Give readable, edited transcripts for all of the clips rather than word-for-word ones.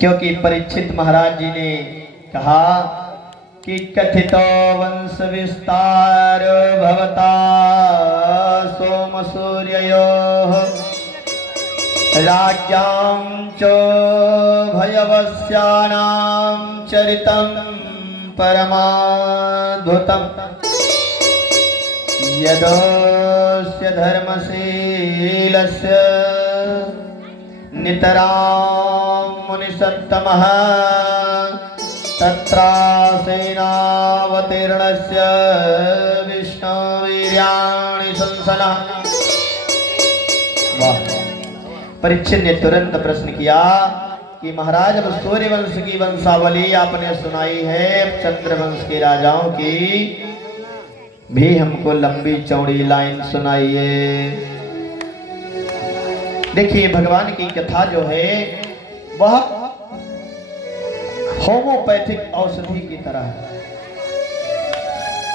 क्योंकि परीक्षित महाराज जी ने कहा कि कथितो वंश विस्तार भवता सोम सूर्ययोः राज्ञां च भयवस्यानां चरितं परमाद्भुतम् यदस्य धर्मशीलस्य नितरां मुनिसत्तमः तत्रासेनावतीर्णस्य विष्णुवीर्याणि संसनः। वाह! परीक्षित ने तुरंत प्रश्न किया कि महाराज अब सूर्यवंश की वंशावली आपने सुनाई है, चंद्रवंश के राजाओं की भी हमको लंबी चौड़ी लाइन सुनाइए। देखिए भगवान की कथा जो है वह होम्योपैथिक औषधि की तरह है।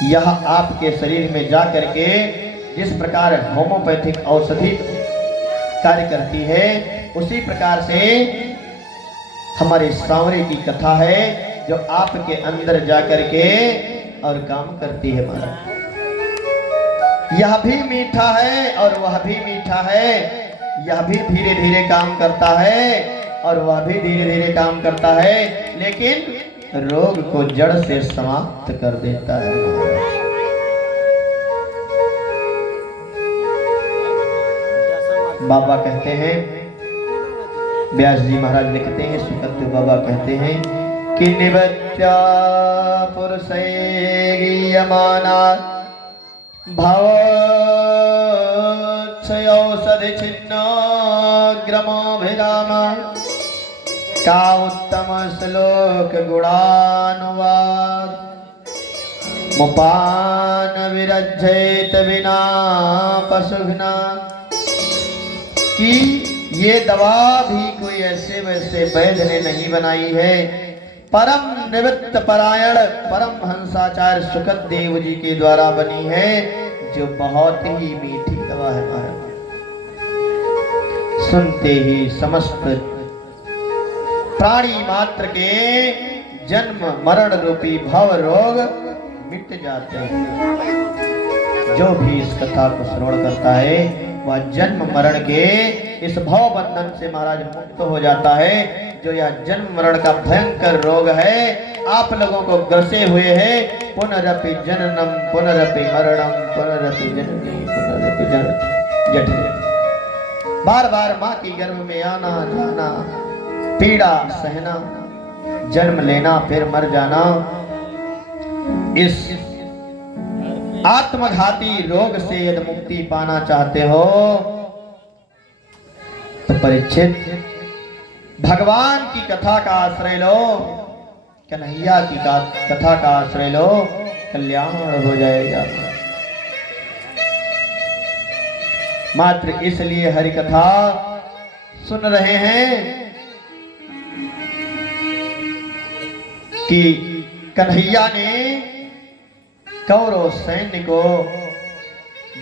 यह आपके शरीर में जा करके जिस प्रकार होम्योपैथिक औषधि कार्य करती है उसी प्रकार से हमारे सांवरे की कथा है जो आपके अंदर जा करके और काम करती है। महाराज यह भी मीठा है और वह भी मीठा है, यह भी धीरे धीरे काम करता है और वह भी धीरे धीरे काम करता है, लेकिन रोग को जड़ से समाप्त कर देता है। बाबा कहते हैं, व्यास जी महाराज लिखते हैं, सुकदेव बाबा कहते हैं कि निवत्या पुरुषे गीयमाना भवौषधि छिन्न ग्रमोभिराम का उत्तम श्लोक गुणानुवाद मुपान विरज्जेत विना पशुघ्ना कि ये दवा भी कोई ऐसे वैसे वैद्य ने नहीं बनाई है। परम निवृत्त परायण परम हंसाचार्य सुकदेव जी के द्वारा बनी है, जो बहुत ही मीठी दवा है। महाराज सुनते ही समस्त प्राणी मात्र के जन्म मरण रूपी भव रोग मिट जाते हैं। जो भी इस कथा को श्रवण करता है वह जन्म मरण के इस भव बंधन से महाराज मुक्त हो जाता है। जो यह जन्म मरण का भयंकर रोग है आप लोगों को ग्रसे हुए है, पुनरपि जननम पुनरपि मरणम पुनरपि जननी पुनरपि जठरे, बार बार माँ की गर्भ में आना जाना, पीड़ा सहना, जन्म लेना फिर मर जाना, इस आत्मघाती रोग से यदि मुक्ति पाना चाहते हो तो परीक्षित भगवान की कथा का आश्रय लो, कन्हैया की कथा का आश्रय लो, कल्याण हो जाएगा। मात्र इसलिए हरि कथा सुन रहे हैं कि कन्हैया ने कौरव सैन्य को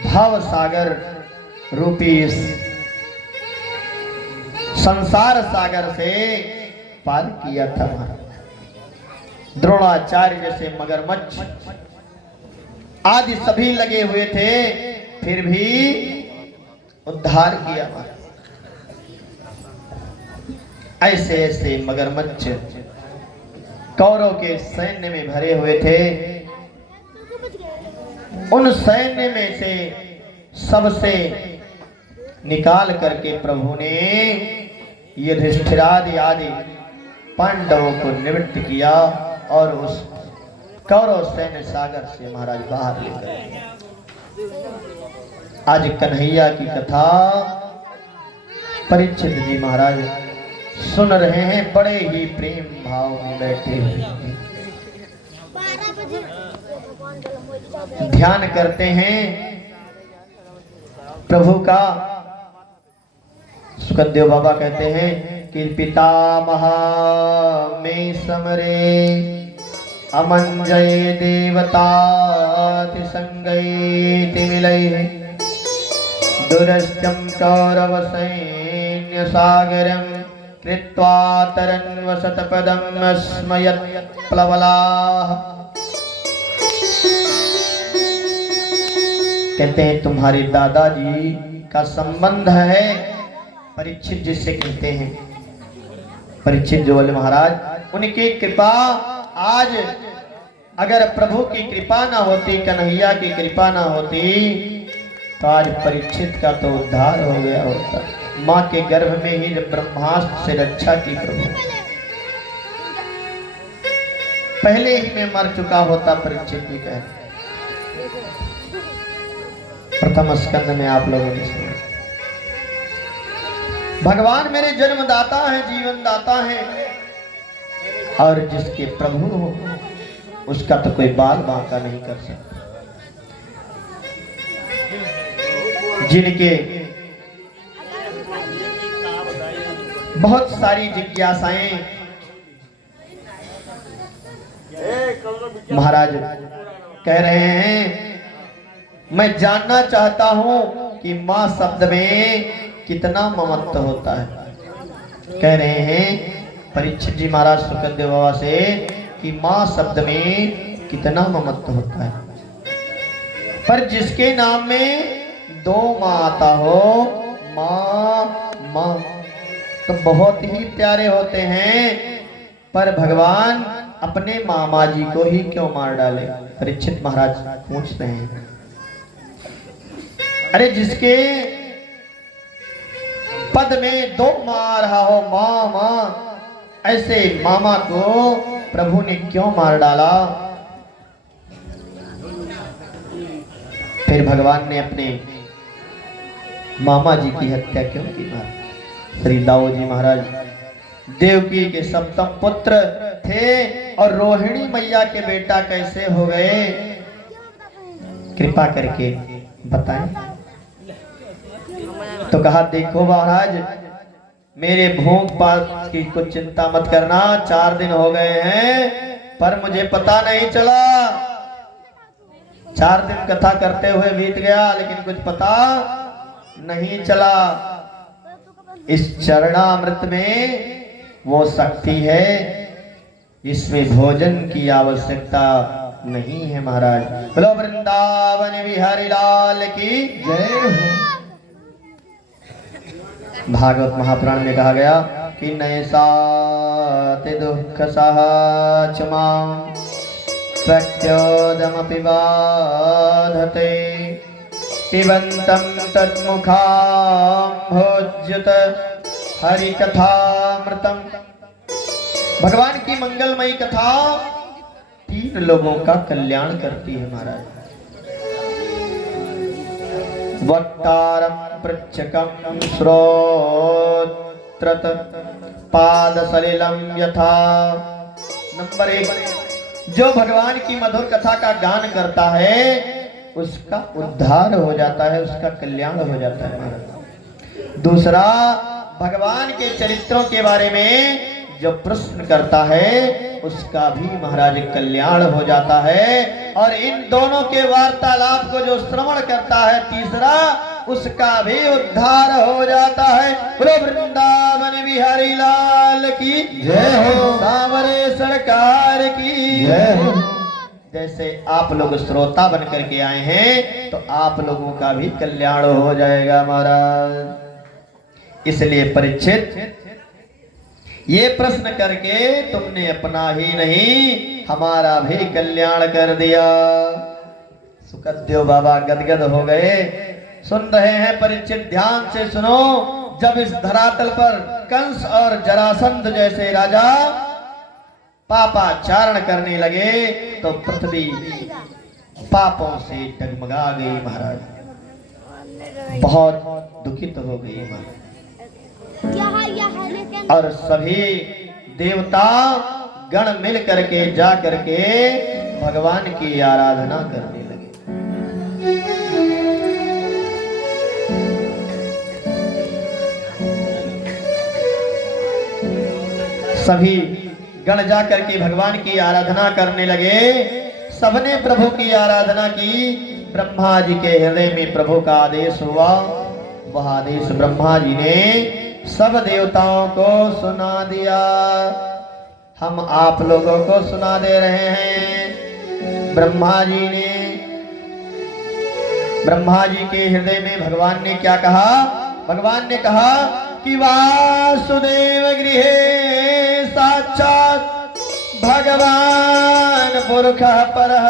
भव सागर रूपी संसार सागर से पार किया था। द्रोणाचार्य जैसे मगरमच्छ आदि सभी लगे हुए थे, फिर भी उद्धार किया। ऐसे ऐसे मगरमच्छ कौरव के सैन्य में भरे हुए थे। उन सैन्य में से सबसे निकाल करके प्रभु ने युधिष्ठिरादि आदि पांडवों को निवृत्त किया और उस कौरव सैन्य सागर से महाराज बाहर लेकर गए। आज कन्हैया की कथा परीक्षित जी महाराज सुन रहे हैं, बड़े ही प्रेम भाव में बैठे हुए ध्यान करते हैं प्रभु का। सुकदेव बाबा कहते हैं कि पितामह में समरे अमंजय देवताति संगैति मिलैः दुरस्त्यं कौरव सैन्यं सैन्य सागरं कृत्वा तरन्वसतपदं स्मयत् प्लवलाः। कहते हैं तुम्हारे दादाजी का संबंध है परीक्षित जिससे कहते हैं। परीक्षित जो बोले महाराज उनकी कृपा, आज अगर प्रभु की कृपा ना होती, कन्हैया की कृपा ना होती तो आज परीक्षित का तो उद्धार हो गया होता। माँ के गर्भ में ही जब ब्रह्मास्त्र से रक्षा की प्रभु, पहले ही में मर चुका होता। परीक्षित भी कहे प्रथम स्कंद में आप लोगों ने सुना, भगवान मेरे जन्मदाता है, जीवन दाता है, और जिसके प्रभु हो उसका तो कोई बाल बांका नहीं कर सकता। जिनके बहुत सारी जिज्ञासाएं महाराज कह रहे हैं, मैं जानना चाहता हूं कि मां शब्द में कितना ममत्व होता है। कह रहे हैं परीक्षित जी महाराज सुखदेव बाबा से कि मां शब्द में कितना ममत्व होता है। पर जिसके नाम में दो मां आता हो, मां मां, तो बहुत ही प्यारे होते हैं। पर भगवान अपने मामा जी को ही क्यों मार डाले? परीक्षित महाराज पूछ रहे हैं। अरे जिसके पद में दो मां रहा हो, मां मां, ऐसे मामा को प्रभु ने क्यों मार डाला? फिर भगवान ने अपने मामा जी की हत्या क्यों की? श्री दाऊ जी महाराज देवकी के सप्तम पुत्र थे और रोहिणी मैया के बेटा कैसे हो गए? कृपा करके बताएं। तो कहा देखो महाराज, मेरे भूख पात की कुछ चिंता मत करना, 4 दिन हो गए हैं पर मुझे पता नहीं चला। 4 दिन कथा करते हुए बीत गया लेकिन कुछ पता नहीं चला। इस चरणामृत में वो शक्ति है, इसमें भोजन की आवश्यकता नहीं है महाराज। बोलो वृंदावन बिहारी लाल की जय हो। भागवत महापुराण में कहा गया कि नैसाति दुःख सहचमा प्रत्योदमपि बाधते पिबन्तं तन्मुखां भोज्युत हरि कथामृतम। भगवान की मंगलमयी कथा 3 लोगों का कल्याण करती है महाराज। वक्तारं पृच्छकं श्रोत्रत पादसलिलं यथा। नंबर 1, जो भगवान की मधुर कथा का गान करता है उसका उद्धार हो जाता है, उसका कल्याण हो जाता है महाराज। दूसरा, भगवान के चरित्रों के बारे में जो प्रश्न करता है उसका भी महाराज कल्याण हो जाता है। और इन दोनों के वार्तालाप को जो श्रवण करता है, तीसरा, उसका भी उद्धार हो जाता है। बोलो वृंदावन बिहारी लाल की जय हो, सांवरे सरकार की जय हो। जैसे आप लोग श्रोता बन करके आए हैं तो आप लोगों का भी कल्याण हो जाएगा महाराज। इसलिए परीक्षित ये प्रश्न करके तुमने अपना ही नहीं हमारा भी कल्याण कर दिया। सुखदेव बाबा गदगद हो गए। सुन रहे हैं परीक्षित, ध्यान से सुनो। जब इस धरातल पर कंस और जरासंध जैसे राजा पापाचारण करने लगे तो पृथ्वी पापों से डगमगा गई महाराज, बहुत दुखित हो गई महाराज। और सभी देवता गण मिल करके जा करके भगवान की आराधना करने लगे। सभी गण जा करके भगवान की आराधना करने लगे। सबने प्रभु की आराधना की। ब्रह्मा जी के हृदय में प्रभु का आदेश हुआ। वह आदेश ब्रह्मा जी ने सब देवताओं को सुना दिया, हम आप लोगों को सुना दे रहे हैं। ब्रह्मा जी के हृदय में भगवान ने क्या कहा? भगवान ने कहा कि वासुदेव गृहे साक्षात भगवान पुरुषः परः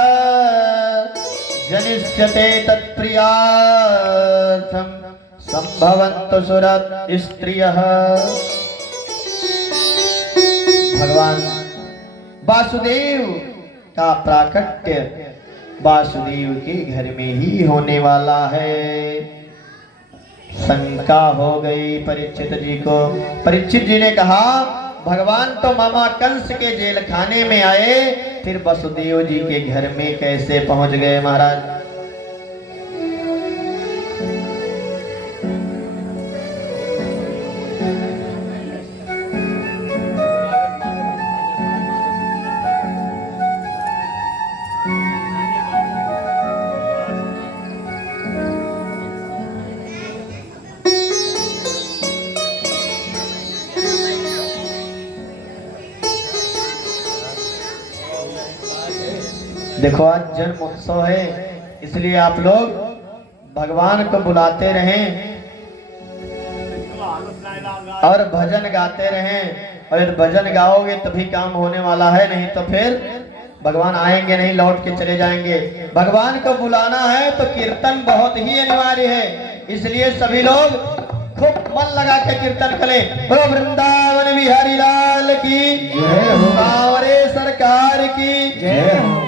जनिष्यते तत्प्रियार्थम संभवन्तु सुरत स्त्रियः। भगवान वासुदेव का प्राकट्य वासुदेव के घर में ही होने वाला है। शंका हो गई परीक्षित जी को। परीक्षित जी ने कहा भगवान तो मामा कंस के जेल खाने में आए, फिर वसुदेव जी के घर में कैसे पहुंच गए महाराज? देखो आज जन्म उत्सव है, इसलिए आप लोग भगवान को बुलाते रहें और भजन गाते रहें। और यदि भजन गाओगे तभी काम होने वाला है, नहीं तो फिर भगवान आएंगे नहीं, लौट के चले जाएंगे। भगवान को बुलाना है तो कीर्तन बहुत ही अनिवार्य है, इसलिए सभी लोग खूब मन लगा के कीर्तन करें। बोलो वृंदावन बिहारी लाल की जय हो, सावरे सरकार की जय हो।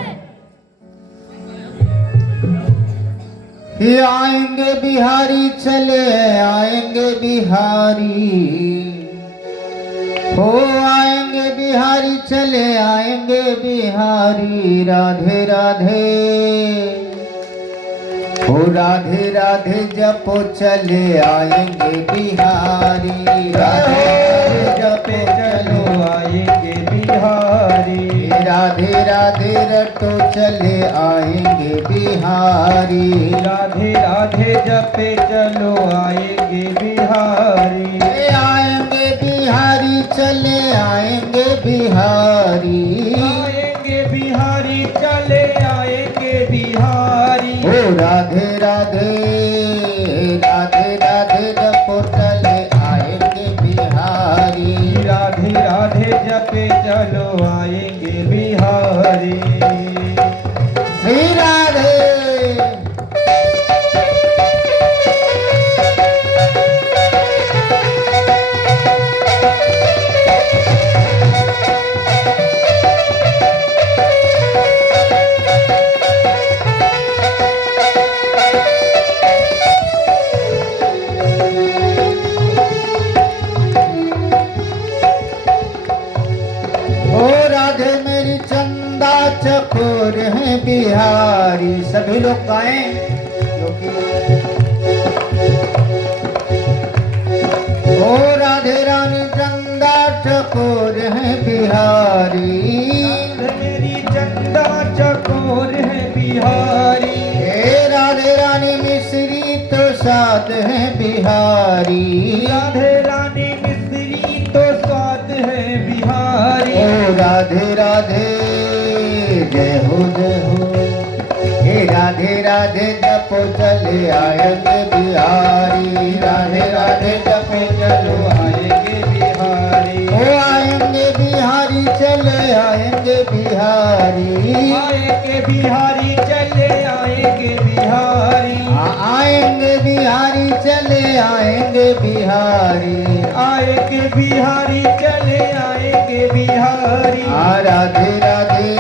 आएंगे बिहारी चले आएंगे बिहारी, हो आएंगे बिहारी चले आएंगे बिहारी। राधे राधे हो राधे राधे जपो चले आएंगे बिहारी। राधे जपे चलो आएंगे बिहारी। राधे राधे रटो चले आएंगे बिहारी। राधे राधे जपे चलो आएंगे बिहारी। आएंगे बिहारी चले आएंगे बिहारी। आएंगे बिहारी चले आएंगे बिहारी। ओ राधे राधे राधे राधे जपो चले आएंगे बिहारी। राधे राधे जपे चलो आएंगे बिहारी। श्री राधे चकोर है बिहारी। सभी लोग गाएं। ओ राधे रानी चंदा चकोर है बिहारी। मेरी चंदा चकोर है बिहारी। हे राधे रानी मिश्री तो साथ है बिहारी। राधे रानी मिश्री तो साथ है बिहारी। ओ राधे राधे जय हो जय हो। हे राधे राधे जपो चले आएंगे बिहारी। राधे राधे जपो चलो आएंगे बिहारी। ओ आएंगे बिहारी चले आएंगे बिहारी। आएंगे बिहारी चले आएंगे बिहारी। आएंगे बिहारी चले आएंगे बिहारी। आएंगे बिहारी चले आएंगे बिहारी। राधे राधे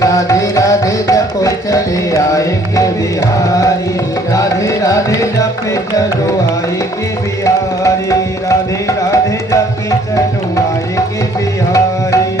राधे राधे जपो चले आएंगे बिहारी। राधे राधे जपे चलो आएंगे बिहारी। राधे राधे जपे चलो आएंगे बिहारी।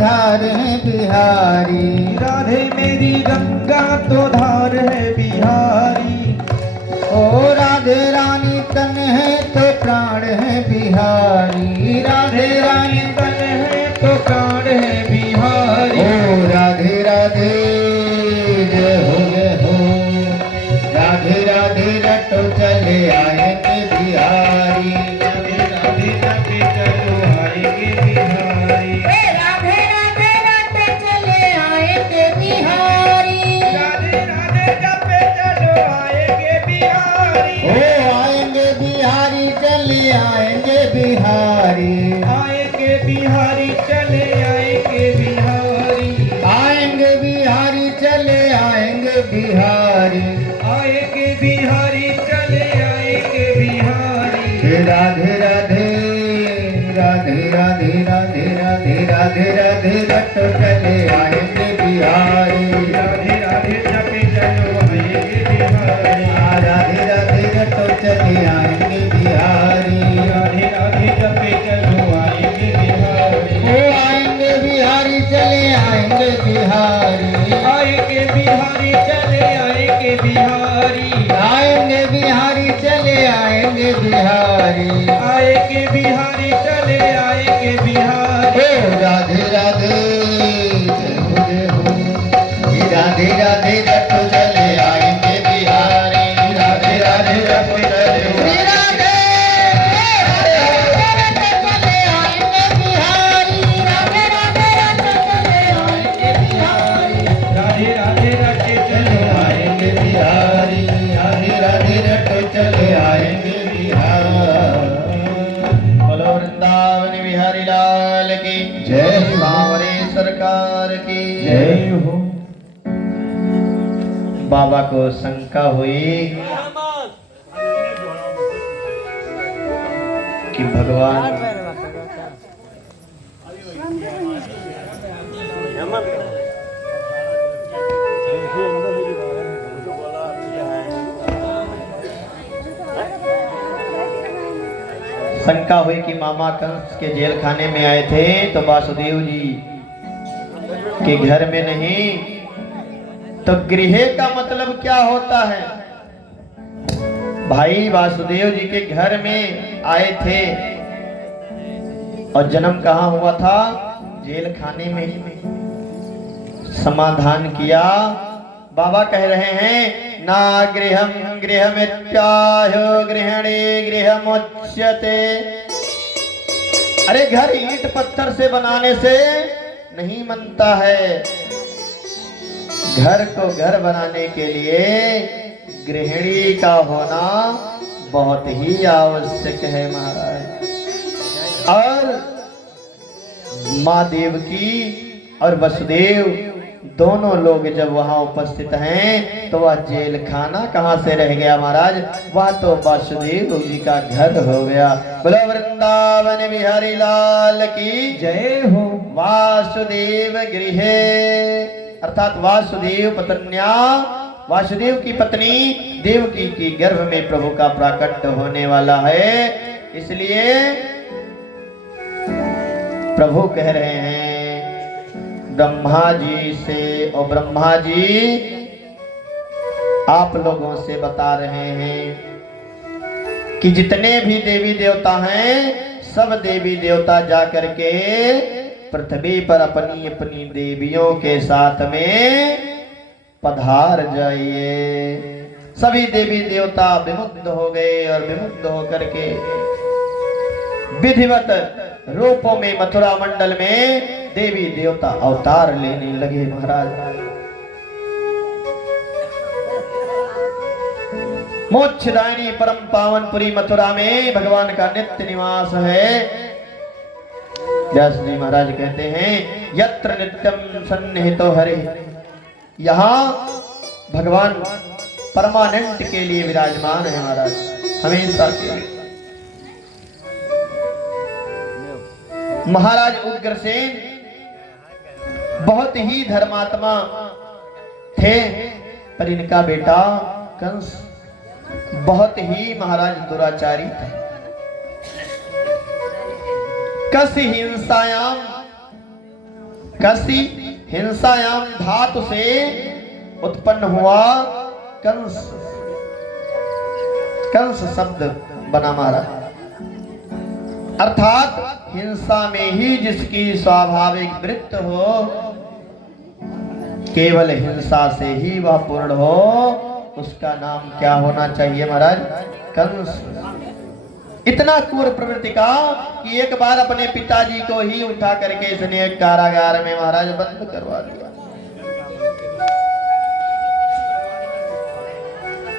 धार है बिहारी। राधे मेरी गंगा तो धार है बिहारी। ओ राधे रानी तन है तो प्राण है बिहारी। राधे रानी तन है तो प्राण है बिहारी। ओ राधे राधे जय हो राधे राधे रटो चले आएंगे बिहारी। राधे राधे राधे चलो आएंगे बिहारी। राधे राधे राधे चले आएंगे बिहारी। राधे राधे जपे चलो आएंगे बिहारी। ओ आएंगे बिहारी चले आएंगे बिहारी। आएंगे बिहारी चले आएंगे बिहारी। आएंगे बिहारी चले आएंगे बिहारी। आएंगे बिहारी चले आएंगे बिहारी। राधे राधे राधे राधे राधे राधे राधे राधे रटो चले आएंगे बिहारी। राधे राधे जपे चलो आएंगे बिहारी। राधे राधे रटो चले आएंगे बिहारी। राधे राधे जपे चलो आएंगे बिहारी। ओ आएंगे बिहारी चले आएंगे बिहारी। आएंगे बिहारी चले आएंगे बिहारी। आएंगे बिहारी चले आएंगे बिहारी। आएंगे बिहारी चले आएंगे बिहारी। ओ राधे राधे जय हो राधे राधे रटो चले आएंगे बिहारी। राधे राधे रटो चले राधे राधे चले आएंगे बिहारी। राधे राधे राधे चले आएंगे बिहारी। राधे राधे रटे चलो आएंगे बिहारी। राधे राधे रटो चले आएंगे बिहारी। बोलो वृंदावन बिहारी लाल की जय। बावरे सरकार की जय हो। बाबा को शंका हुई कि भगवान शंका हुई कि मामा कंस के जेल खाने में आए थे तो वासुदेव जी के घर में नहीं, तो गृह का मतलब क्या होता है? भाई वासुदेव जी के घर में आए थे और जन्म कहाँ हुआ था? जेल खाने में ही। समाधान किया। बाबा कह रहे हैं ना गृहम गृहमित्याहो गृहणे गृहमुच्यते। अरे घर ईंट पत्थर से बनाने से नहीं बनता है, घर को घर बनाने के लिए गृहिणी का होना बहुत ही आवश्यक है महाराज। और माँ देवकी और वसुदेव दोनों लोग जब वहां उपस्थित हैं तो वह जेल खाना कहां से रह गया महाराज? वह तो वासुदेव जी का घर हो गया। बोलो वृंदावन बिहारी लाल की जय हो। वासुदेव गृहे अर्थात वासुदेव पत्न्या, वासुदेव की पत्नी देवकी की गर्भ में प्रभु का प्राकट्य होने वाला है। इसलिए प्रभु कह रहे हैं ब्रह्मा जी से, और ब्रह्मा जी आप लोगों से बता रहे हैं कि जितने भी देवी देवता हैं सब देवी देवता जा करके पृथ्वी पर अपनी अपनी देवियों के साथ में पधार जाइए। सभी देवी देवता विमुग्ध हो गए और विमुग्ध होकर के विधिवत रूपों में मथुरा मंडल में देवी देवता अवतार लेने लगे महाराज। मोक्षदायिनी परम पावनपुरी मथुरा में भगवान का नित्य निवास है। व्यास जी महाराज कहते हैं यत्र नित्यम सन्निहितो हरे, यहाँ भगवान परमानेंट के लिए विराजमान है महाराज, हमेशा के लिए। महाराज उग्रसेन बहुत ही धर्मात्मा थे, पर इनका बेटा कंस बहुत ही महाराज दुराचारी था। कस हिंसायाम कसी हिंसायाम धातु से उत्पन्न हुआ कंस। कंस शब्द बना महाराज, अर्थात हिंसा में ही जिसकी स्वाभाविक वृत्ति हो, केवल हिंसा से ही वह पूर्ण हो, उसका नाम क्या होना चाहिए महाराज? कंस। इतना क्रूर प्रवृत्ति का कि एक बार अपने पिताजी को ही उठा करके इसने एक कारागार में महाराज बंद करवा दिया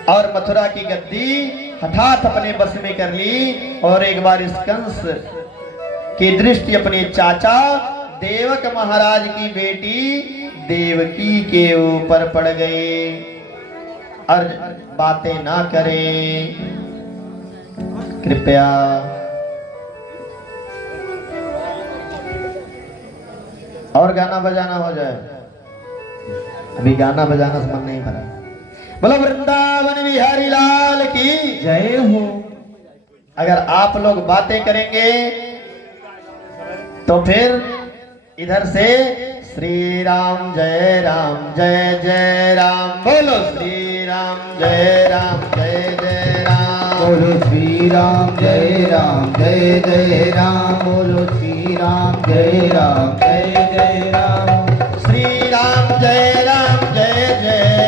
और मथुरा की गद्दी हठात अपने बस में कर ली। और एक बार इस कंस की दृष्टि अपने चाचा देवक महाराज की बेटी देवकी के ऊपर पड़ गई। और बातें ना करें कृपया। और गाना बजाना हो जाए, अभी गाना बजाना से मन नहीं भरा। बोलो वृंदावन बिहारी लाल की जय हो। अगर आप लोग बातें करेंगे तो फिर इधर से श्री राम जय राम बोलो श्री राम जय राम बोलो श्री राम जय राम बोलो श्री राम जय राम श्री राम जय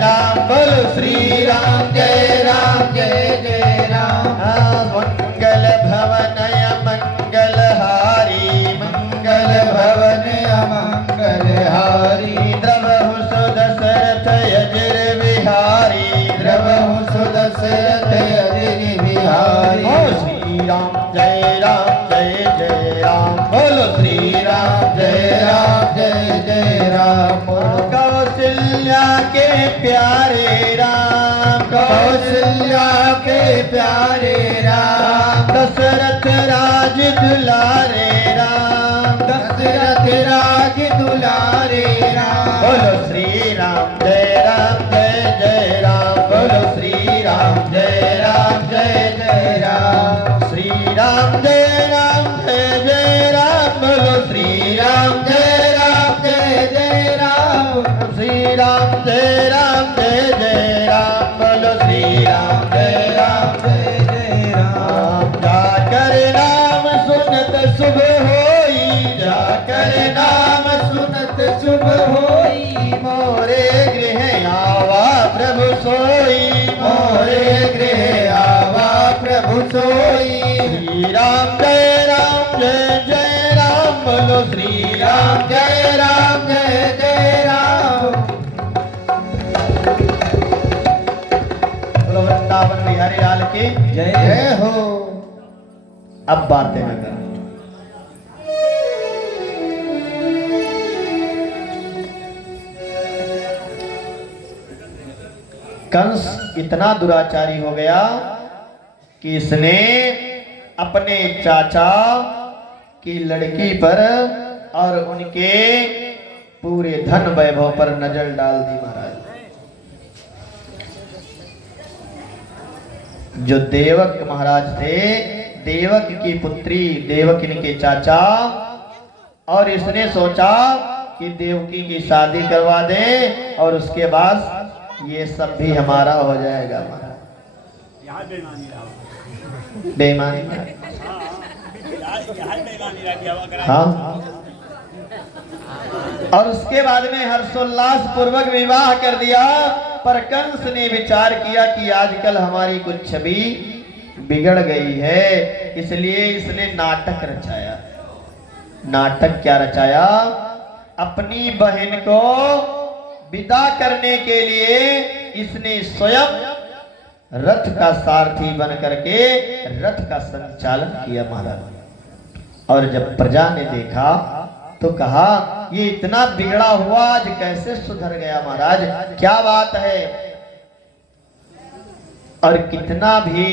राम बोलो श्री राम जय राम मंगल भवनय मंगलहारी मंगल भवन मंगलहारी द्रवहु सुदशरथ यजिर बिहारी द्रवहु सुदशरथ यजिर बिहारी श्री राम जय राम बोलो श्री राम जय राम कौशल्या के प्यारे राम कौशल्या के प्यारे राम दशरथ राज दुलारे राम दशरथ राज दुलारे राम बोलो श्री राम जय राम बोलो श्री राम जय राम श्री राम जय राम बोलो श्री राम जय राम श्री राम जय राम बोलो श्री राम जय राम जाकर नाम सुनत शुभ होई जाकर नाम सुनत शुभ होई मोरे गृह आवा प्रभु सोई मोरे गृह आवा प्रभु सोई श्री राम जय राम बोलो श्री राम जय राम बोलो वृंदावन बिहारी लाल की जय हो। अब बातें न करें। कंस इतना दुराचारी हो गया कि इसने अपने चाचा की लड़की पर और उनके पूरे धन वैभव पर नजर डाल दी महाराज। जो देवक महाराज थे, देवक की पुत्री देवक इनके चाचा, और इसने सोचा कि देवकी की शादी करवा दे और उसके बाद ये सब भी हमारा हो जाएगा। बेईमानी हाँ। और उसके बाद में हर्षोल्लास पूर्वक विवाह कर दिया। पर कंस ने विचार किया कि आजकल हमारी कुछ छवि बिगड़ गई है, इसलिए इसने नाटक रचाया। नाटक क्या रचाया? अपनी बहन को विदा करने के लिए इसने स्वयं रथ का सारथी बन करके रथ का संचालन किया महाराज। और जब प्रजा ने देखा तो कहा ये इतना बिगड़ा हुआ आज कैसे सुधर गया महाराज, क्या बात है। और कितना भी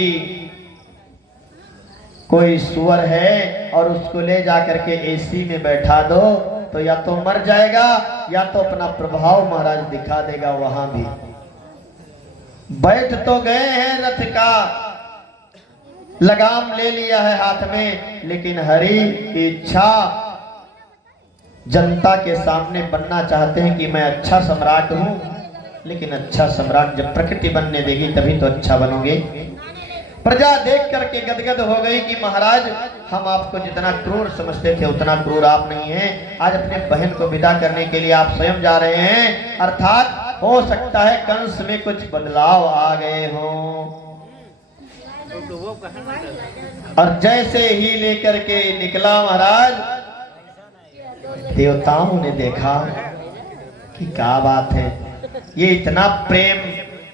कोई सुअर है और उसको ले जाकर के एसी में बैठा दो तो या तो मर जाएगा या तो अपना प्रभाव महाराज दिखा देगा। वहां भी बैठ तो गए हैं, रथ का लगाम ले लिया है हाथ में, लेकिन हरि की इच्छा जनता के सामने बनना चाहते हैं कि मैं अच्छा सम्राट हूं, लेकिन अच्छा सम्राट जब प्रकृति बनने देगी तभी तो अच्छा बनोगे। प्रजा देख करके गदगद हो गई कि महाराज हम आपको जितना क्रूर समझते थे उतना क्रूर आप नहीं हैं। आज अपने बहन को विदा करने के लिए आप स्वयं जा रहे हैं, अर्थात हो सकता है कंस में कुछ बदलाव आ गए हो। और जैसे ही लेकर के निकला महाराज, देवताओं ने देखा कि क्या बात है, ये इतना प्रेम,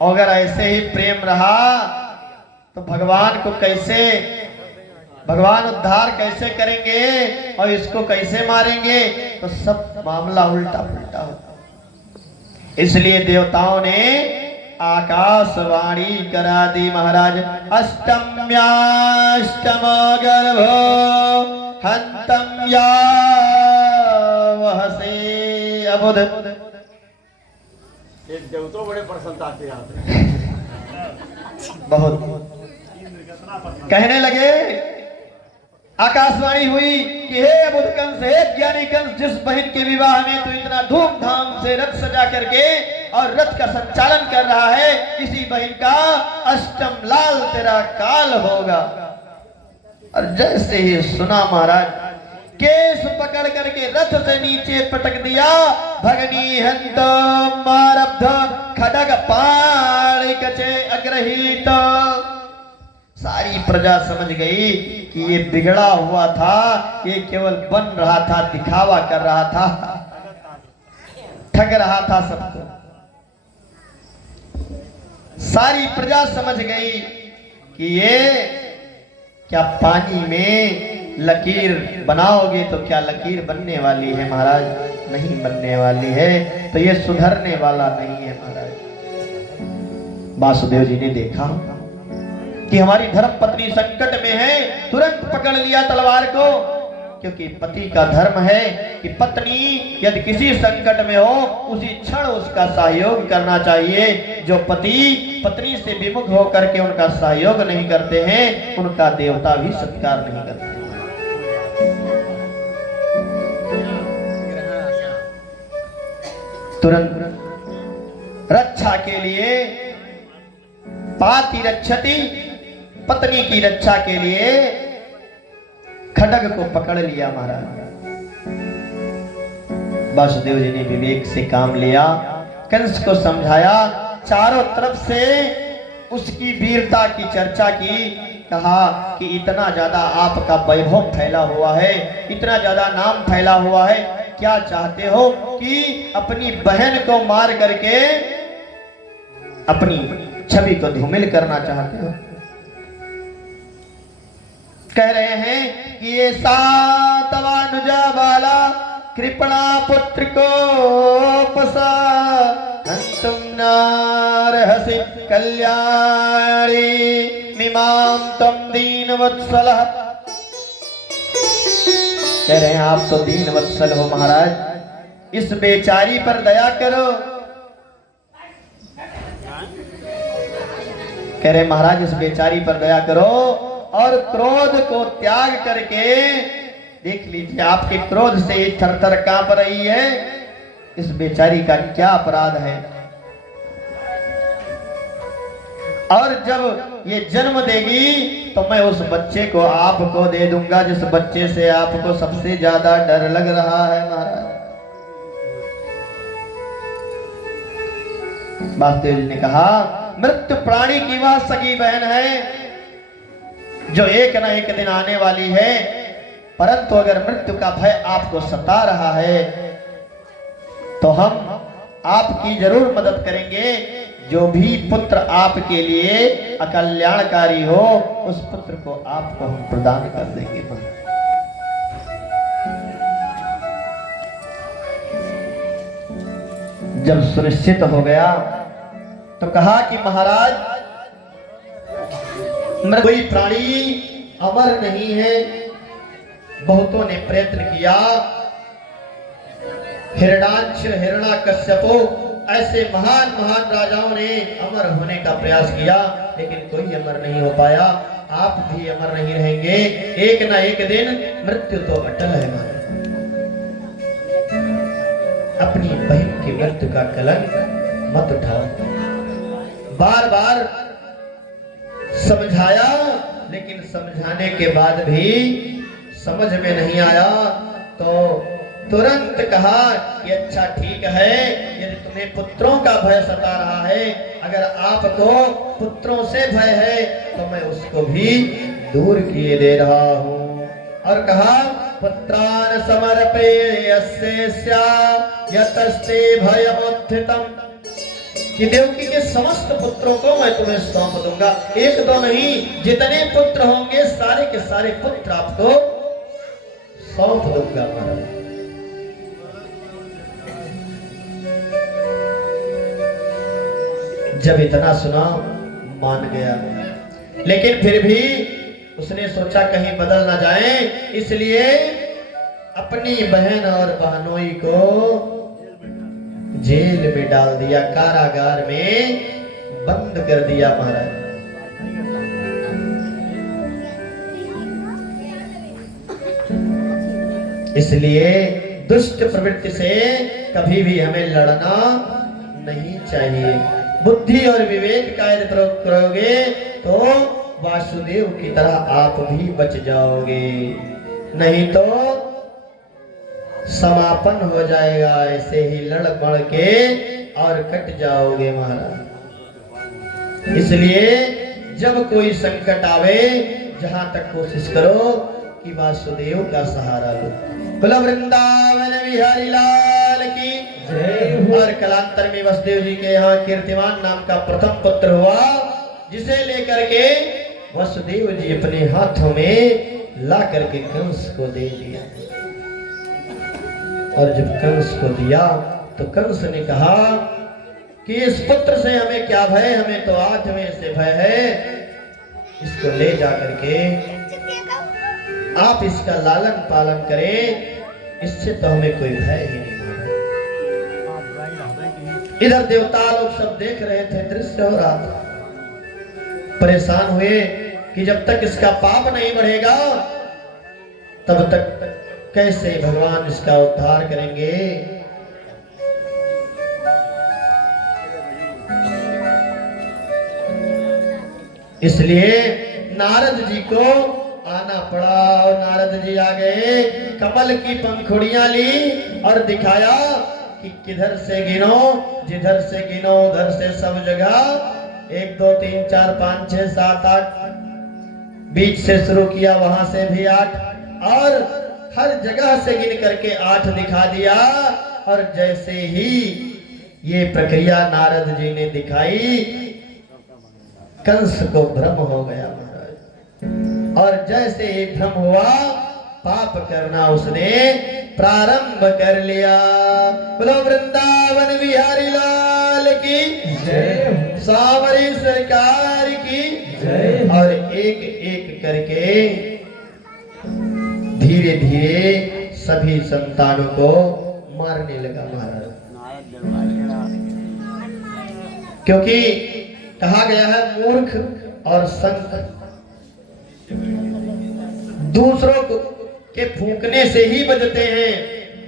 अगर ऐसे ही प्रेम रहा तो भगवान को कैसे, भगवान उद्धार कैसे करेंगे और इसको कैसे मारेंगे, तो सब मामला उल्टा पुल्टा हो। इसलिए देवताओं ने आकाशवाणी करा दी महाराज, अष्टम्याष्टम गर्भो हन्तम या वहसे अबुध। एक देवतो बड़े प्रसन्नता से आते बहुत कहने लगे, आकाशवाणी हुई कि हे अबुध कंस, हे ज्ञानी कंस, जिस बहन के विवाह में तो इतना धूमधाम से रथ सजा करके और रथ का संचालन कर रहा है, इसी बहन का अष्टम लाल तेरा काल होगा। और जैसे ही सुना महाराज, केस पकड़ करके रथ से नीचे पटक दिया। भगनी हंत मारब्ध खडग पाणिकचे अग्रहीत। सारी प्रजा समझ गई कि ये बिगड़ा हुआ था, ये केवल बन रहा था, दिखावा कर रहा था, ठग रहा था सबको। सारी प्रजा समझ गई कि ये क्या पानी में लकीर बनाओगे तो क्या लकीर बनने वाली है महाराज? नहीं बनने वाली है, तो ये सुधरने वाला नहीं है महाराज। वासुदेव जी ने देखा कि हमारी धर्म पत्नी संकट में है, तुरंत पकड़ लिया तलवार को, क्योंकि पति का धर्म है कि पत्नी यदि किसी संकट में हो उसी क्षण उसका सहयोग करना चाहिए। जो पति पत्नी से विमुख होकर के उनका सहयोग नहीं करते हैं, उनका देवता भी सत्कार नहीं करते। तुरंत रक्षा के लिए पाति रक्षति, पत्नी की रक्षा के लिए खड्ग को पकड़ लिया महाराज। वासुदेव जी ने विवेक से काम लिया, कंस को समझाया, चारों तरफ से उसकी वीरता की चर्चा की, कहा कि इतना ज्यादा आपका वैभव फैला हुआ है, इतना ज्यादा नाम फैला हुआ है, क्या चाहते हो कि अपनी बहन को मार करके अपनी छवि को धूमिल करना चाहते हो? कह रहे हैं कि ये सातवानुजा वाला कृपणा पुत्र को पसा तुम नारहसि कल्याणी मिमाम तुम दीन वत्सल। कह रहे हैं आप तो दीन वत्सल हो महाराज, इस बेचारी पर दया करो। कह रहे महाराज इस बेचारी पर दया करो और क्रोध को त्याग करके देख लीजिए, आपके क्रोध से थर थर कांप रही है, इस बेचारी का क्या अपराध है। और जब ये जन्म देगी तो मैं उस बच्चे को आपको दे दूंगा जिस बच्चे से आपको सबसे ज्यादा डर लग रहा है महाराज। वासुदेव जी ने कहा मृत्यु प्राणी की वह सगी बहन है जो एक न एक दिन आने वाली है, परंतु अगर मृत्यु का भय आपको सता रहा है तो हम आपकी जरूर मदद करेंगे। जो भी पुत्र आपके लिए अकल्याणकारी हो उस पुत्र को आपको हम प्रदान कर देंगे। जब सुनिश्चित हो गया तो कहा कि महाराज कोई प्राणी अमर नहीं है। बहुतों ने प्रयत्न किया, हिरणाक्ष, हिरणाकश्यपो ऐसे महान महान राजाओं ने अमर होने का प्रयास किया, लेकिन कोई अमर नहीं हो पाया। आप भी अमर नहीं रहेंगे, एक ना एक दिन मृत्यु तो अटल है महाराज। अपनी बहन की मृत्यु का कलंक मत उठाओ। बार बार समझाया, लेकिन समझाने के बाद भी समझ में नहीं आया, तो तुरंत कहा कि अच्छा ठीक है, यदि तुम्हें पुत्रों का भय सता रहा है, अगर आपको पुत्रों से भय है तो मैं उसको भी दूर किए दे रहा हूं। और कहा पुत्रान समर्पयस्येस्या यतस्ते भयमुत्थितम, कि देवकी के समस्त पुत्रों को मैं तुम्हें सौंप दूंगा। एक दो नहीं, जितने पुत्र होंगे सारे के सारे पुत्र आपको सौंप दूंगा महाराज। जब इतना सुना मान गया, लेकिन फिर भी उसने सोचा कहीं बदल ना जाए, इसलिए अपनी बहन और बहनोई को जेल में डाल दिया, कारागार में बंद कर दिया महाराज। इसलिए दुष्ट प्रवृत्ति से कभी भी हमें लड़ना नहीं चाहिए। बुद्धि और विवेक का यदि प्रयोग करोगे तो वासुदेव की तरह आप भी बच जाओगे, नहीं तो समापन हो जाएगा। ऐसे ही लड़ पड़ के और कट जाओगे महाराज। इसलिए जब कोई संकट आवे, जहां तक कोशिश करो कि वासुदेव का सहारा लो। बोलो वृंदावन बिहारी लाल की जय। और कलांतर में वसुदेव जी के यहाँ कीर्तिमान नाम का प्रथम पुत्र हुआ, जिसे लेकर के वसुदेव जी अपने हाथों में ला करके कंस को दे दिया। और जब कंस को दिया तो कंस ने कहा कि इस पुत्र से हमें क्या भय, हमें तो 8वें से भय है, इसको ले जाकर के आप इसका लालन पालन करें, इससे तो हमें कोई भय ही नहीं। इधर देवता लोग सब देख रहे थे, दृश्य हो रहा था, परेशान हुए कि जब तक इसका पाप नहीं बढ़ेगा तब तक कैसे भगवान इसका उद्धार करेंगे। इसलिए नारद जी को आना पड़ा, और नारद जी आ गए, कमल की पंखुड़ियां ली और दिखाया कि किधर से गिनो, जिधर से गिनो उधर से सब जगह 1 2 3 4 5 6 7 8, बीच से शुरू किया वहां से भी 8, और हर जगह से गिन करके 8 दिखा दिया। और जैसे ही ये प्रक्रिया नारद जी ने दिखाई, कंस को भ्रम हो गया महाराज। और जैसे ही भ्रम हुआ, पाप करना उसने प्रारंभ कर लिया। बोलो वृंदावन बिहारी लाल की जय, सावरी सरकार की जय। और एक एक करके धीरे धीरे सभी संतानों को मारने लगा महाराज। क्योंकि कहा गया है मूर्ख और संत दूसरों को के फूंकने से ही बचते हैं,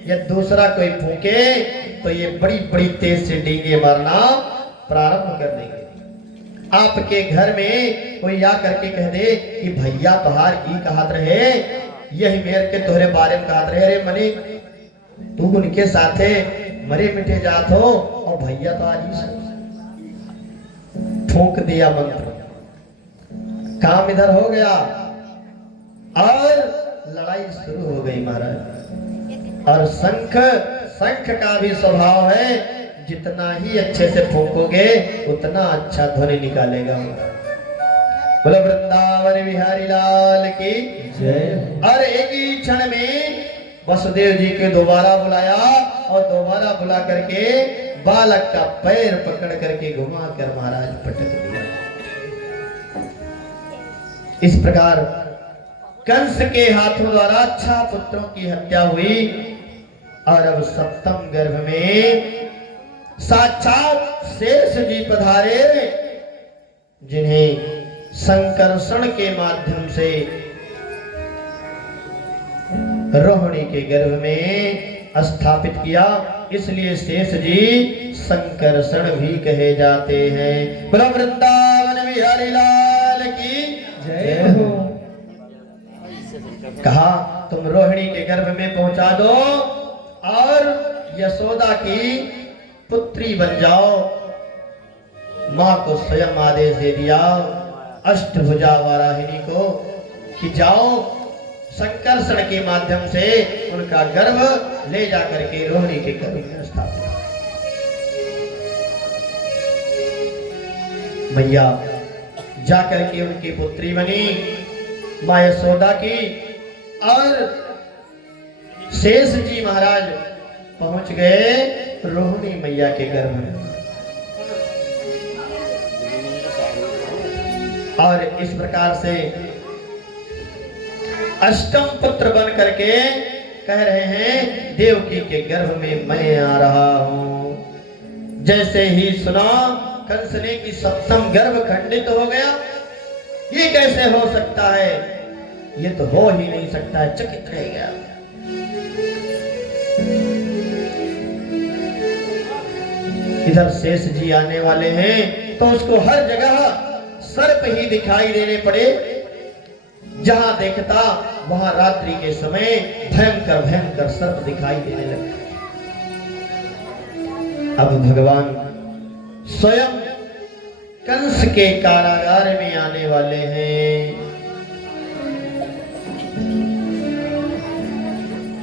या दूसरा कोई फूंके तो ये बड़ी बड़ी तेज से डींगे मारना प्रारंभ कर देंगे। आपके घर में कोई आ करके कह दे कि भैया तोहार की कहत रहे, यही मेरे के तोहरे बारे में कहत रहे, अरे मनी तू उनके साथे मरे मिटे जात हो, और भैया तो आज ही फूंक दिया मंत्र, काम इधर हो गया और लड़ाई शुरू हो गई महाराज। और शंख का भी स्वभाव है, जितना ही अच्छे से फूंकोगे उतना अच्छा ध्वनि निकालेगा। बोलो वृंदावन बिहारी लाल की जय। और एक ही क्षण में वसुदेव जी के दोबारा बुलाया, और दोबारा बुला करके बालक का पैर पकड़ करके घुमा कर महाराज पटक दिया। इस प्रकार कंस के हाथों द्वारा 6 पुत्रों की हत्या हुई। और अब सप्तम गर्भ में साक्षात शेष जी पधारे, जिन्हें संकर्षण के माध्यम से रोहिणी के गर्भ में स्थापित किया, इसलिए शेष जी संकर्षण भी कहे जाते हैं। बोलो वृंदावन बिहारी लाल की जय हो। कहा तुम रोहिणी के गर्भ में पहुंचा दो और यशोदा की पुत्री बन जाओ। मां को स्वयं आदेश दे दिया अष्टभुजा वाराहिनी को कि जाओ संकर्षण के माध्यम से उनका गर्भ ले जाकर के रोहिणी के गर्भ में स्थापित। मैया जाकर के उनकी पुत्री बनी मां यशोदा की, और शेष जी महाराज पहुंच गए रोहिणी मैया के गर्भ में। और इस प्रकार से अष्टम पुत्र बन करके कह रहे हैं देवकी के गर्भ में मैं आ रहा हूं। जैसे ही सुना कंस ने कि सप्तम गर्भ खंडित हो गया, ये कैसे हो सकता है, ये तो हो ही नहीं सकता है, चकित रह गया। इधर शेष जी आने वाले हैं तो उसको हर जगह सर्प ही दिखाई देने पड़े। जहां देखता वहां रात्रि के समय भयंकर भयंकर सर्प दिखाई देने लगे। अब भगवान स्वयं कंस के कारागार में आने वाले हैं।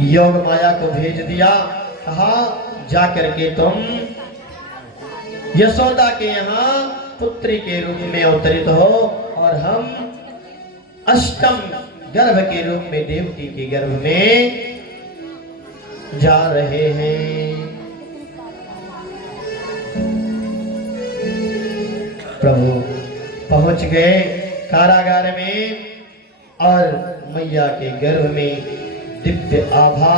योग माया को भेज दिया, कहा जाकर के तुम यशोदा के यहाँ पुत्री के रूप में अवतरित हो और हम अष्टम गर्भ के रूप में देवकी के गर्भ में जा रहे हैं। प्रभु पहुंच गए कारागार में और मैया के गर्भ में दिव्य आभा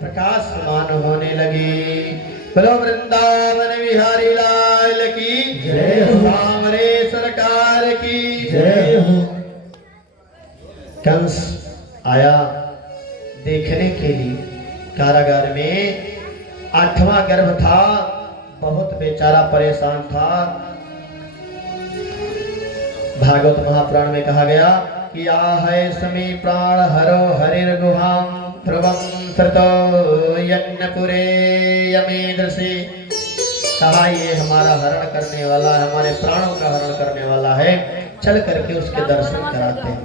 प्रकाशमान होने लगी। बोलो वृंदावन बिहारी लाल की जय हो। हमारे सरकार की जय हो। कंस आया देखने के लिए कारागार में। 8वां गर्भ था, बहुत बेचारा परेशान था। भागवत महापुराण में कहा गया कि आ है समी प्राण हरो हरिर गुहाम ध्रुवम श्रुतो यज्ञपुरे यमेदृषि। कहा ये हमारा हरण करने वाला है, हमारे प्राणों का हरण करने वाला है, चल करके उसके दर्शन कराते हैं।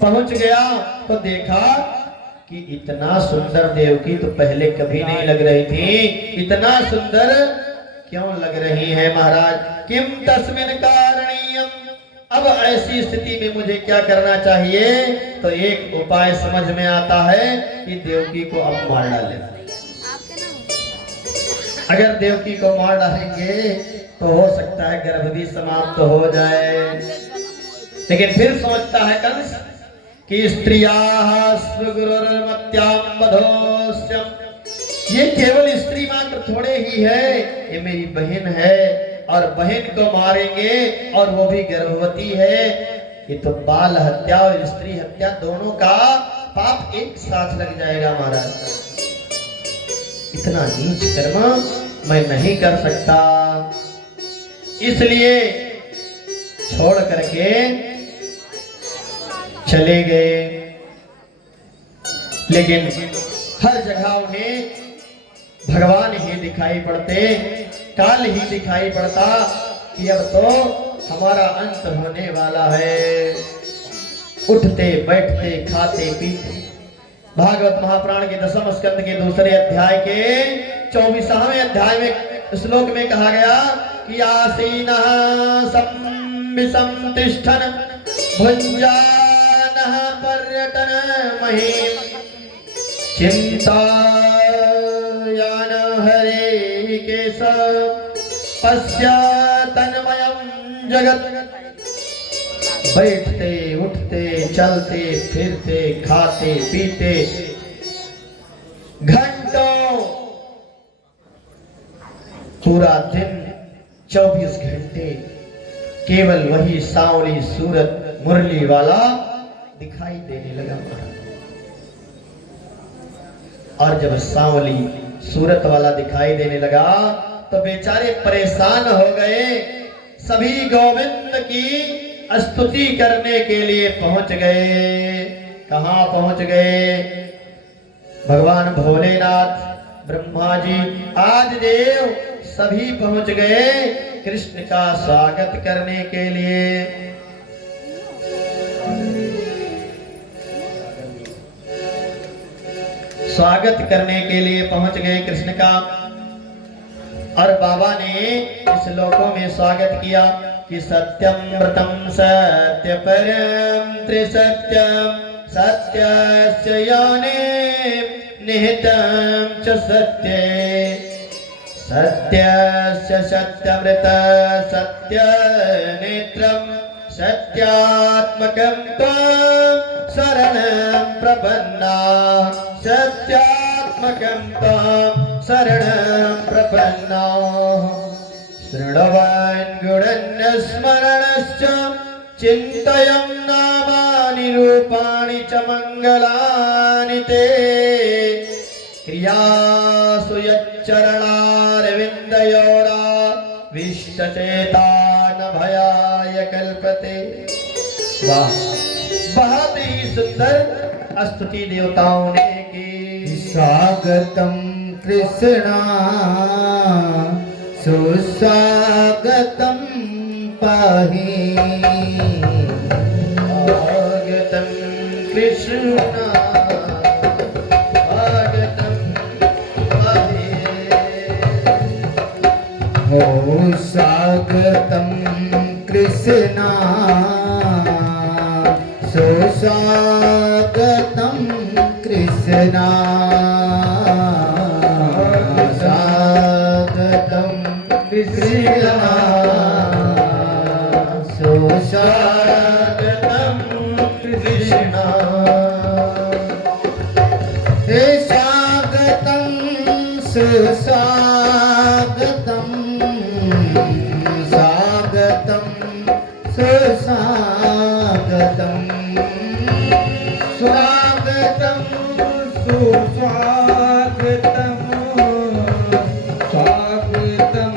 पहुंच गया तो देखा कि इतना सुंदर देवकी तो पहले कभी नहीं लग रही थी। इतना सुंदर क्यों लग रही है महाराज? किम तस्मिन कारणीयम। अब ऐसी स्थिति में मुझे क्या करना चाहिए? तो एक उपाय समझ में आता है कि देवकी को अब मार डाले। अगर देवकी को मार डालेंगे तो हो सकता है गर्भ भी समाप्त हो जाए। लेकिन फिर सोचता है कंस कि स्त्रियाः स्वगुरुर्मत्यां वधोस्यम्। ये केवल स्त्री मात्र थोड़े ही है, ये मेरी बहन है और बहन को मारेंगे और वो भी गर्भवती है। ये तो बाल हत्या और स्त्री हत्या दोनों का पाप एक साथ लग जाएगा महाराज। इतना नीच कर्म मैं नहीं कर सकता, इसलिए छोड़ करके चले गए। लेकिन हर जगह उन्हें भगवान ही दिखाई पड़ते, काल ही दिखाई पड़ता कि अब तो हमारा अंत होने वाला है। उठते बैठते खाते पीते। भागवत महापुराण के 10वें स्कंद के 2 अध्याय के 24वें अध्याय में श्लोक में कहा गया कि आसीनः संविषम तिष्ठन् भुञ्जानः पर्यटन महीम् चिन्तायान हरे केश पश्य तन्मयं जगत्। बैठते उठते चलते फिरते खाते पीते घंटों, पूरा दिन 24 घंटे केवल वही सांवली सूरत मुरली वाला दिखाई देने लगा। और जब सांवली सूरत वाला दिखाई देने लगा तो बेचारे परेशान हो गए। सभी गोविंद की स्तुति करने के लिए पहुंच गए। कहां पहुंच गए? भगवान भोलेनाथ, ब्रह्मा जी, आदिदेव सभी पहुंच गए कृष्ण का स्वागत करने के लिए। स्वागत करने के लिए पहुंच गए कृष्ण का। और बाबा ने इस लोकों में स्वागत किया कि सत्यमृतं सत्य परम त्रिसत्यम सत्यस्य याने निहितं च सत्ये सत्यस्य सत्यमृत सत्य नेत्रं सत्यात्मकं त्वं शरणं प्रपन्ना सत्यात्मकं त्वं शरणं प्रपन्ना। शृण्वन् गुणन् स्मरणश्च चिन्तयन् नामानि रूपाणि च मङ्गलानि ते क्रियासु यच्चरणारविन्दयोरा विष्टचेता न भयाय कल्पते। वाह, बहुत ही सुंदर स्तुति देवताओं ने की। स्वागतम कृष्णा सुस्वागतम पाहि। स्वागतम कृष्णा स्वागतम पाहि। हो स्वागतम कृष्णा सुस्वागतम कृष्णा स्वागतम कृष्णा सुस्वागतम कृष्णा। हे स्वागतम सुस्वागतम स्वागतम सुस्वागतम स्वागतम सुस्वागतम स्वागतम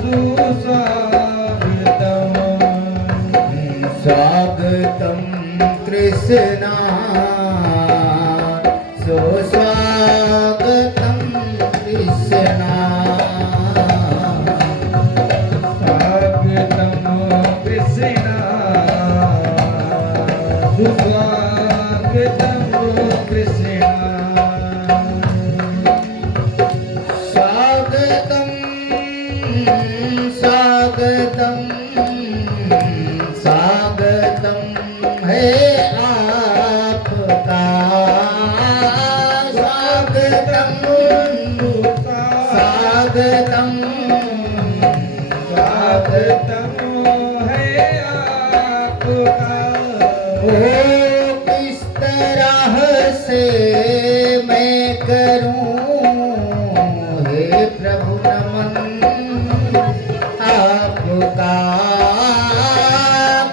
सुस्वागतम। स्वागतम कृष्णा सुस्वागतम कृष्णा स्वागतम कृष्णा सुस्वागतम कृष्णा। स्वागतम स्वागतम स्वागतम है आपका। स्वागतम स्वागतम स्वागतम है आपका। ओ किस तरह से मैं करूं हे प्रभु नमन आपका।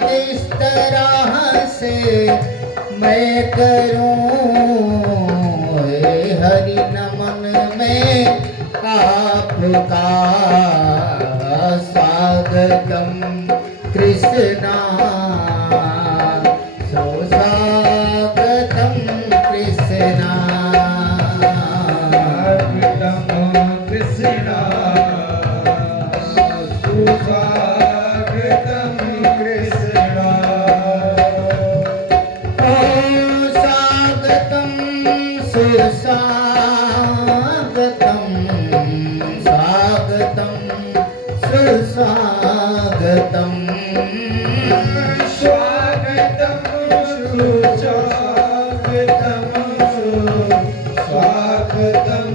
किस तरह से मैं करूं हे हरि नमन में आपका। स्वागतम कृष्णा सुस्वागतम कृष्णा। स्वागतम कृष्णा सुस्वागतम कृष्णा। ओ स्वागतम सुस्वागतम स्वागतम सुस्वागतम। स्वागतम सुस्वागतम स्वागतम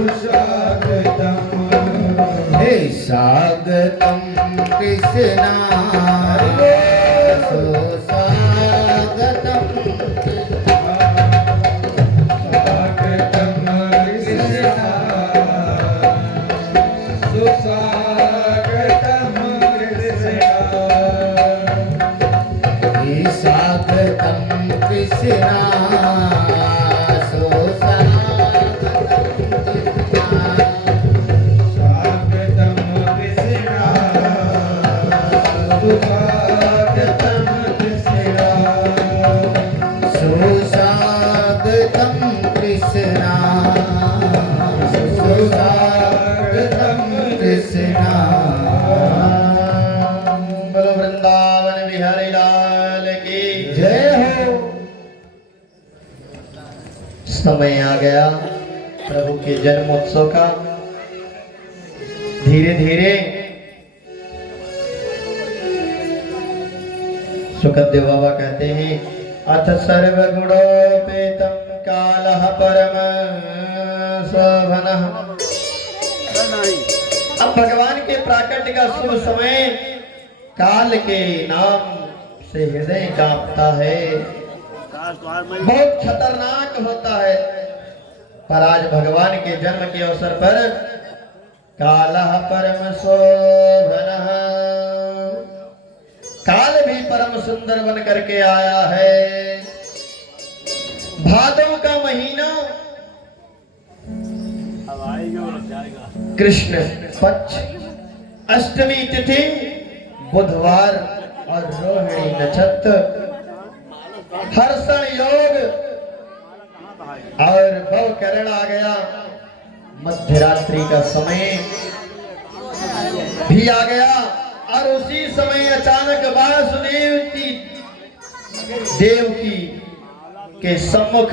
सुस्वागतम। हे स्वागतम कृष्णा सुस्वागतम। स्वागतम कृष्णा सुस्वागतम कृष्णा। हे स्वागतम कृष्णा सुस्वागतम। स्वागतम कृष्णा सुस्वागतम कृष्णा। बोलो वृंदावन बिहारी लाल की जय हो। समय आ गया प्रभु के जन्मोत्सव का। धीरे धीरे सुखदेव बाबा कहते हैं अथ सर्वगुणोपेतम कालः परम शोभनः। अब भगवान के प्राकट्य का शुभ समय, काल के नाम से हृदय कांपता है, बहुत खतरनाक होता है। पर आज भगवान के जन्म के अवसर पर कालः परम शोभनः, काल भी परम सुंदर बन करके आया है। भादव का महीना, कृष्ण पक्ष, अष्टमी तिथि, बुधवार और रोहिणी नक्षत्र, हर्षण योग और भवकरण आ गया। मध्यरात्रि का समय भी आ गया और उसी समय अचानक वासुदेव की देवकी के सम्मुख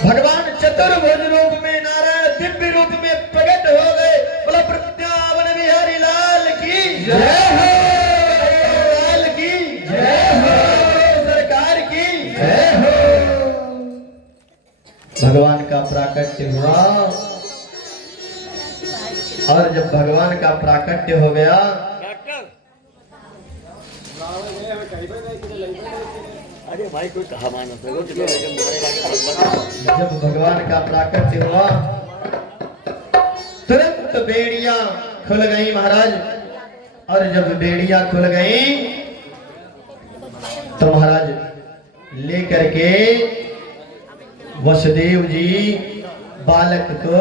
भगवान चतुर्भुज रूप में, नारायण दिव्य रूप में प्रकट हो गए। बोला वृंदावन बिहारी लाल की जय हो, लाल की जय हो, सरकार की जय हो। भगवान का प्राकट्य हुआ और जब भगवान का प्राकट्य हो गया, अरे भाई कोई कहा मानो जब भगवान का प्राकट्य हुआ तुरंत बेड़ियां खुल गई महाराज। और जब बेड़ियां खुल गई तो महाराज लेकर के वसुदेव जी बालक को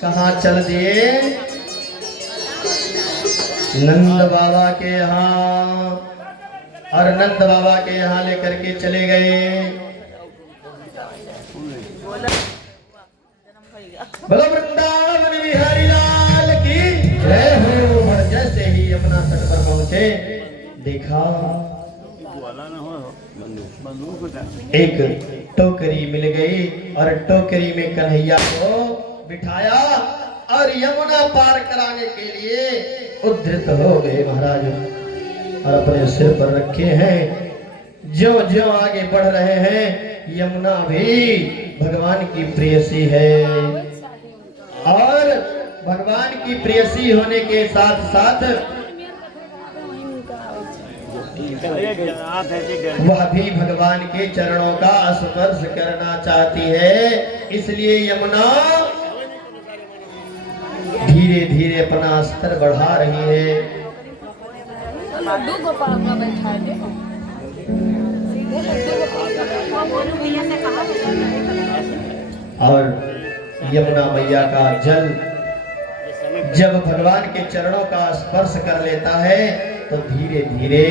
कहाँ चल दिए? नंद बाबा के यहाँ। और नंद बाबा के यहाँ लेकर के चले गए। बोलो वृंदावन बिहारी लाल की जय हो। और जैसे ही अपना तट पर पहुंचे, देखा एक टोकरी मिल गई और टोकरी में कन्हैया को बिठाया और यमुना पार कराने के लिए उद्धृत हो गए महाराज। और अपने सिर पर रखे हैं। जो जो आगे बढ़ रहे हैं, यमुना भी भगवान की प्रेयसी है। और भगवान की प्रेयसी होने के साथ साथ वह भी भगवान के चरणों का स्पर्श करना चाहती है। इसलिए यमुना धीरे धीरे अपना स्तर बढ़ा रही है। लड्डू गोपाल अपना बैठा है, देखो सीधे लड्डू गोपाल का बैठा। बोलू भैया से कहा और यमुना मैया का जल जब भगवान के चरणों का स्पर्श कर लेता है तो धीरे धीरे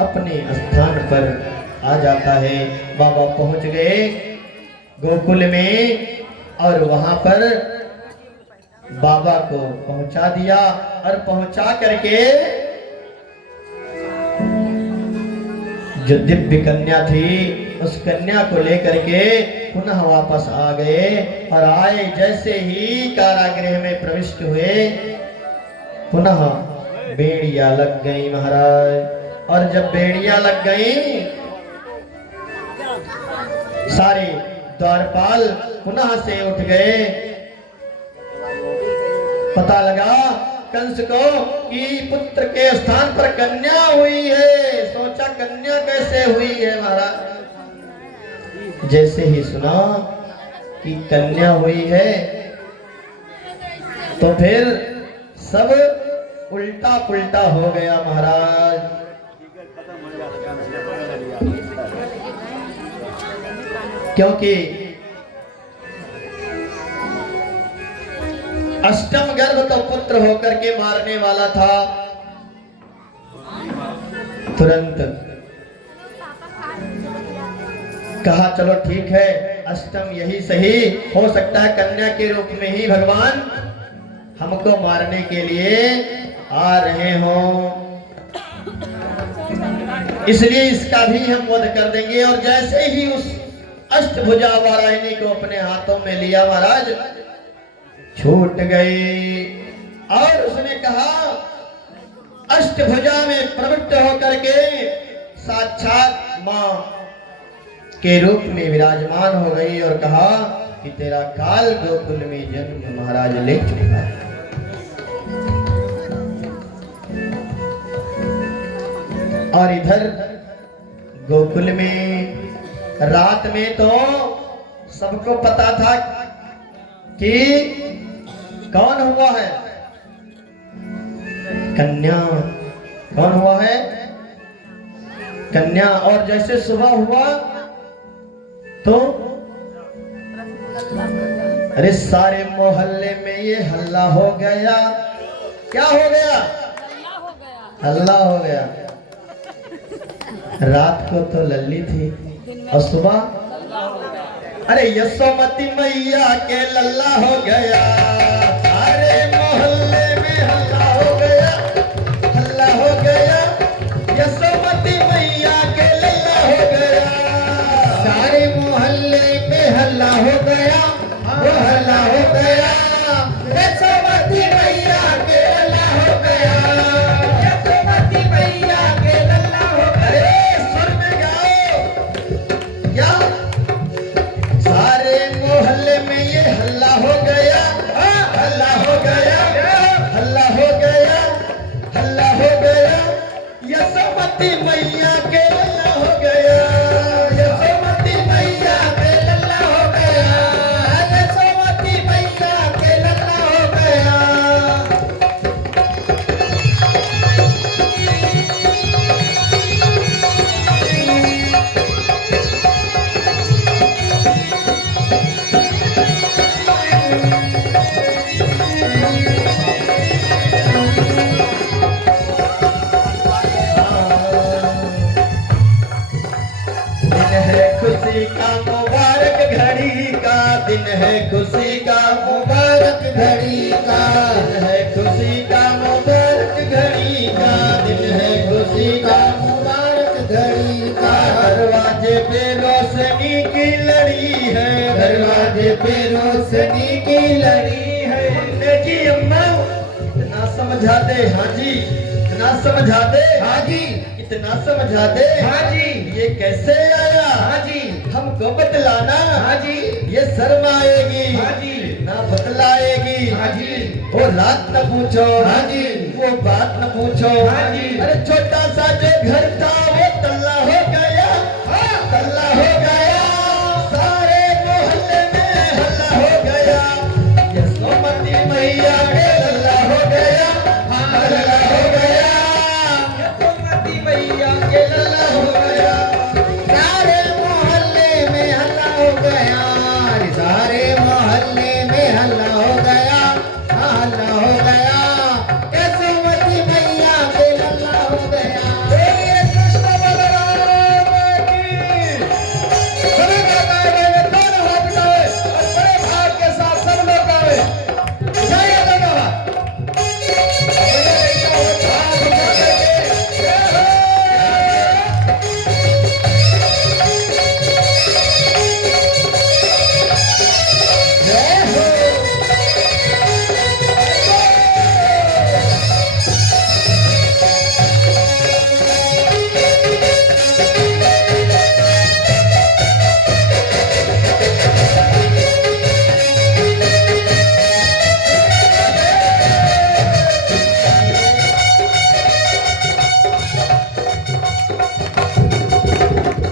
अपने स्थान पर आ जाता है। बाबा पहुंच गए गोकुल में और वहां पर बाबा को पहुंचा दिया और पहुंचा करके जो दिव्य कन्या थी उस कन्या को लेकर के पुनः वापस आ गए। और आए जैसे ही कारागृह में प्रविष्ट हुए, पुनः बेड़ियां लग गई महाराज। और जब बेड़ियां लग गई, सारे द्वारपाल पुनः से उठ गए। पता लगा कंस को कि पुत्र के स्थान पर कन्या हुई है। सोचा कन्या कैसे हुई है महाराज। जैसे ही सुना कि कन्या हुई है तो फिर सब उल्टा पुल्टा हो गया महाराज। क्योंकि अष्टम गर्भ तो पुत्र होकर के मारने वाला था। तुरंत कहा चलो ठीक है, अष्टम यही सही, हो सकता है कन्या के रूप में ही भगवान हमको मारने के लिए आ रहे हों, इसलिए इसका भी हम वध कर देंगे। और जैसे ही उस अष्टभुजा वाराहिनी को अपने हाथों में लिया महाराज, छूट गई। और उसने कहा, अष्टभुजा में प्रविष्ट होकर के साक्षात मां के रूप में विराजमान हो गई और कहा कि तेरा काल गोकुल में जन्म महाराज ले चुका है। और इधर गोकुल में रात में तो सबको पता था कि कौन हुआ है, कन्या। कौन हुआ है? कन्या। और जैसे सुबह हुआ तो अरे सारे मोहल्ले में ये हल्ला हो गया। क्या हो गया? हल्ला हो गया। रात को तो लल्ली थी और सुबह अरे यशोमती मैया के लल्ला हो गया। सारे मोहल्ले में हल्ला हो गया, हल्ला हो गया। यशोमती मैया के लल्ला हो गया। सारे मोहल्ले में हल्ला हो गया, वो हल्ला हो गया। यशोमती मैया के लल्ला हो गया, यशोमती मैया के लल्ला हो गया। सुर में गाओ क्या? सारे मोहल्ले में ये हल्ला हो गया, हल्ला हो गया, हल्ला हो गया, हल्ला हो गया। यशोमती मैया के लल्ला हो गया, यशोमती मैया के लल्ला हो गया, यशोमती मैया के लल्ला हो गया। दिन है खुशी का मुबारक घड़ी का, दिन है खुशी का मुबारक घड़ी का, दिन है खुशी का मुबारक घड़ी का, दिन है खुशी का मुबारक घड़ी का। दरवाजे पे रोशनी की लड़ी है, दरवाजे पे रोशनी की लड़ी है। मुन्ने की अम्मा इतना समझा दे, हाँ जी इतना समझा दे, हाँ जी, इतना समझा दे, हाँ जी, ये कैसे आया, हाँ जी, हमको बतलाना, हाँ जी, ये शर्माएगी, हाँ जी, ना बतलाएगी, हाँ जी, वो रात न पूछो, हाँ जी, वो बात न पूछो, हाँ जी। अरे छोटा सा जो घर था वो तल्ला हो गया, तल्ला हो गया। सारे मोहल्ले में हल्ला हो गया, यशोमती मैया के लल्ला हो गया, हल्ला हो गया, यशोमती मैया के लल्ला हो गया। सारे मोहल्ले में हल्ला हो गया, सारे मोहल्ले में हल्ला हो गया, हल्ला हो गया। यशोमती मैया के लल्ला हो गया। बोलिए कृष्ण बलराम की। सभी लोग आए, दोनों हाथ उठाए और बड़े भाव के साथ सब लोग आए। जय दोनों हाथ। अपने ऐसा हो हाथ उठा करके जय हो। जय हो।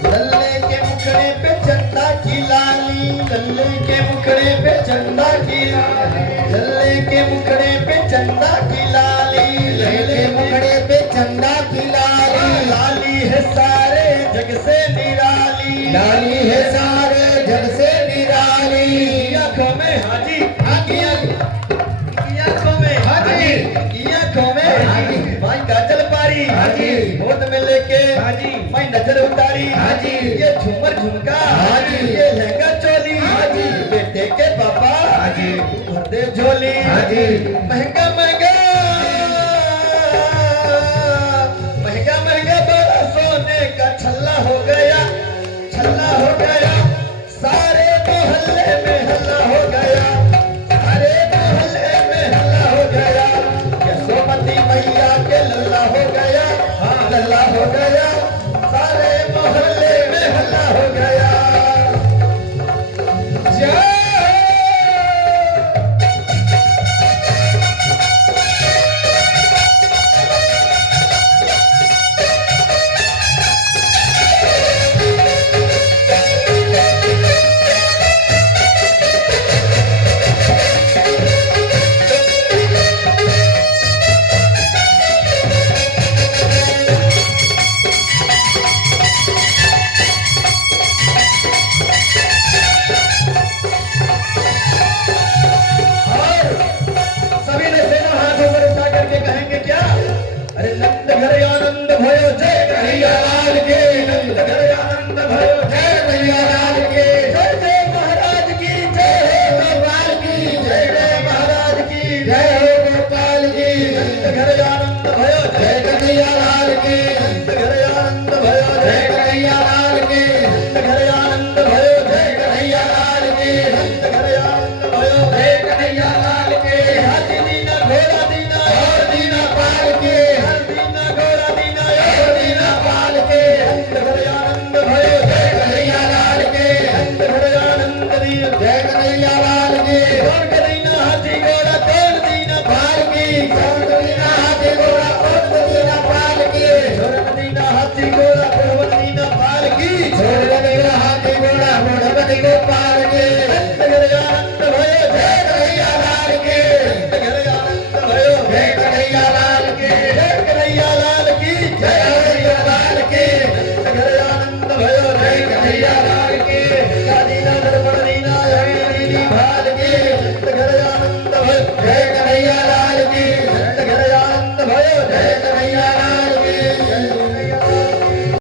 लल्ले के मुखड़े पे चंदा की लाली, लल्ले के मुखड़े पे चंदा की लाली, लल्ले के मुखड़े पे चंदा की लाली, लल्ले मुखड़े पे चंदा की लाली, लाली है सारे जग से निराली, लाली है सारे जग से निराली। आंखों में हाजी, हाजी, आंखों में हाजी, आंखों में हाजी, माई का जल पारी, हाजी, गोद में लेके हाजी, मैं नजर उतारी, चोली, हाँ जी। ये झूमर झुमका, हाँ जी। ये लहंगा चोली, हाँ जी। बेटे के पापा, हाँ जी। भर दे झोली, हाँ जी। महंगा